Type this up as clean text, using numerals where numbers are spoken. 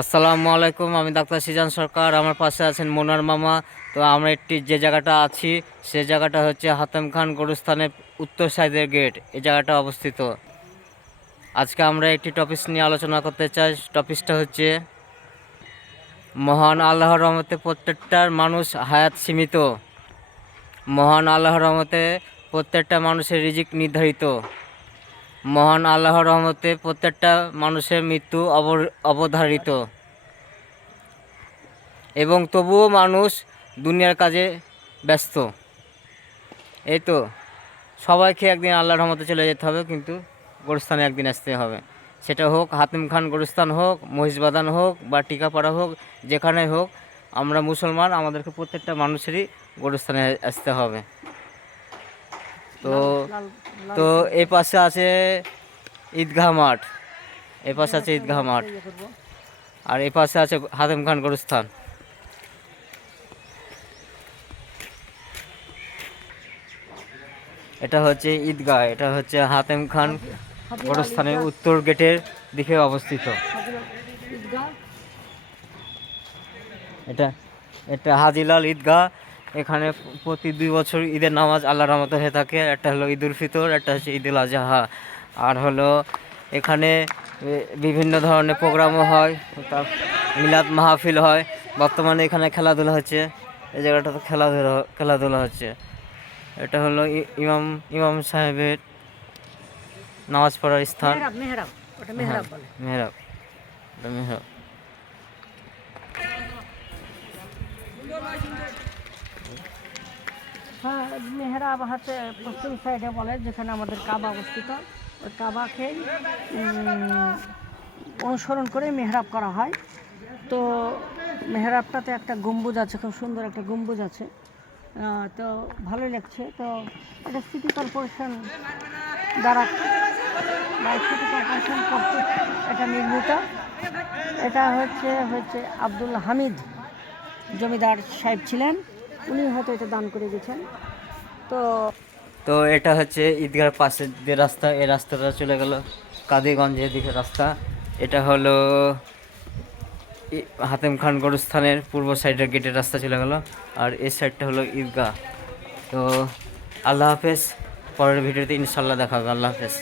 আসসালামু আলাইকুম। আমি ডাক্তার সিজান সরকার। আমার পাশে আছেন মোনার মামা। তো আমরা যে জায়গাটা আছি সে জায়গাটা হচ্ছে হাতেম খান গরুস্থানের উত্তর সাইডের গেট। এই জায়গাটা অবস্থিত। আজকে আমরা একটি টপিক নিয়ে আলোচনা করতে চাই। টপিকটা হচ্ছে মহান আল্লাহর রহমতে প্রত্যেকটার মানুষ হায়াত সীমিত। মহান আল্লাহর রহমতে প্রত্যেকটা মানুষের রিজিক নির্ধারিত। মহান আল্লাহর রহমতে প্রত্যেকটা মানুষের মৃত্যু অবধারিত। এবং তবুও মানুষ দুনিয়ার কাজে ব্যস্ত। এই তো সবাইকে একদিন আল্লাহর রহমতে চলে যেতে হবে, কিন্তু গোরস্থানে একদিন আসতে হবে। সেটা হোক হাতিম খান গোরস্থান হোক, মহিষবাদান হোক বা টিকাপাড়া হোক, যেখানে হোক আমরা মুসলমান, আমাদেরকে প্রত্যেকটা মানুষেরই গোরস্থানে আসতে হবে। তো তো এই পাশে আছে ঈদগাহ মাঠ, এই পাশে আছে ঈদগাহ মাঠ, আর এই পাশে আছে হাতিম খান গোরস্থান। এটা হচ্ছে ঈদগাহ, এটা হচ্ছে হাতেম খান গোরস্থানের উত্তর গেটের দিকে অবস্থিত। এটা এটা হাজিলাল ঈদগাহ। এখানে প্রতি 2 বছর ঈদের নামাজ আল্লাহর রহমতে হয়ে থাকে। একটা হলো ঈদুল ফিতর, একটা হচ্ছে ঈদুল আজহা, আর হলো এখানে বিভিন্ন ধরনের প্রোগ্রামও হয়, তার মিলাদ মাহফিল হয়। বর্তমানে এখানে খেলাধুলা হচ্ছে, এই জায়গাটাতে খেলাধুলা হচ্ছে। এটা হলো ইমাম ইমাম সাহেবের নামাজ পড়ার স্থান। মেহরাব, ওটা মেহরাব বলে। মেহরাব, এটা মেহরাব। হ্যাঁ, মেহরাব হচ্ছে পশ্চিম সাইডে বলে, যেখানে আমাদের কাবা অবস্থিত। ওই কাবাকেই অনুসরণ করে মেহরাব করা হয়। তো মেহরাবটাতে একটা গম্বুজ আছে, খুব সুন্দর একটা গম্বুজ আছে। তো ভালোই লাগছে। তো এটা সিটি কর্পোরেশন দ্বারা বা সিটি কর্পোরেশন কর্তৃক এটা নির্মিত। এটা হচ্ছে আব্দুল হামিদ জমিদার সাহেব ছিলেন, উনি হয়তো এটা দান করে গেছেন। তো তো এটা হচ্ছে ঈদগার পাশের যে রাস্তা, এই রাস্তাটা চলে গেল কাদিগঞ্জের দিকে রাস্তা। এটা হলো হাতেম খান গোরস্থানের পূর্ব সাইডের গেটের রাস্তা চলে গেল, আর এই সাইডটা হলো ঈদগাহ। তো আল্লাহ হাফেজ। পরের ভিডিওতে ইনশাল্লাহ দেখা হবে। আল্লাহ হাফেজ।